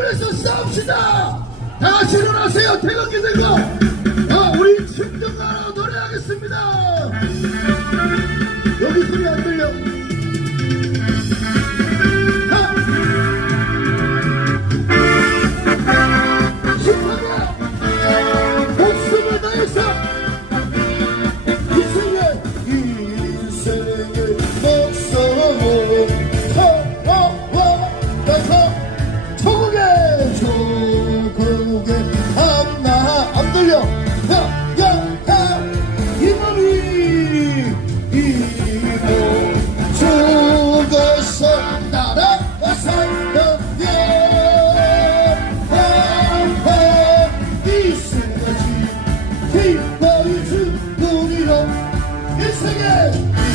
그래서 싸웁시다. 다시 일어나세요. 태극기들과 아, 우리 심정가로 노래하겠습니다. It's the.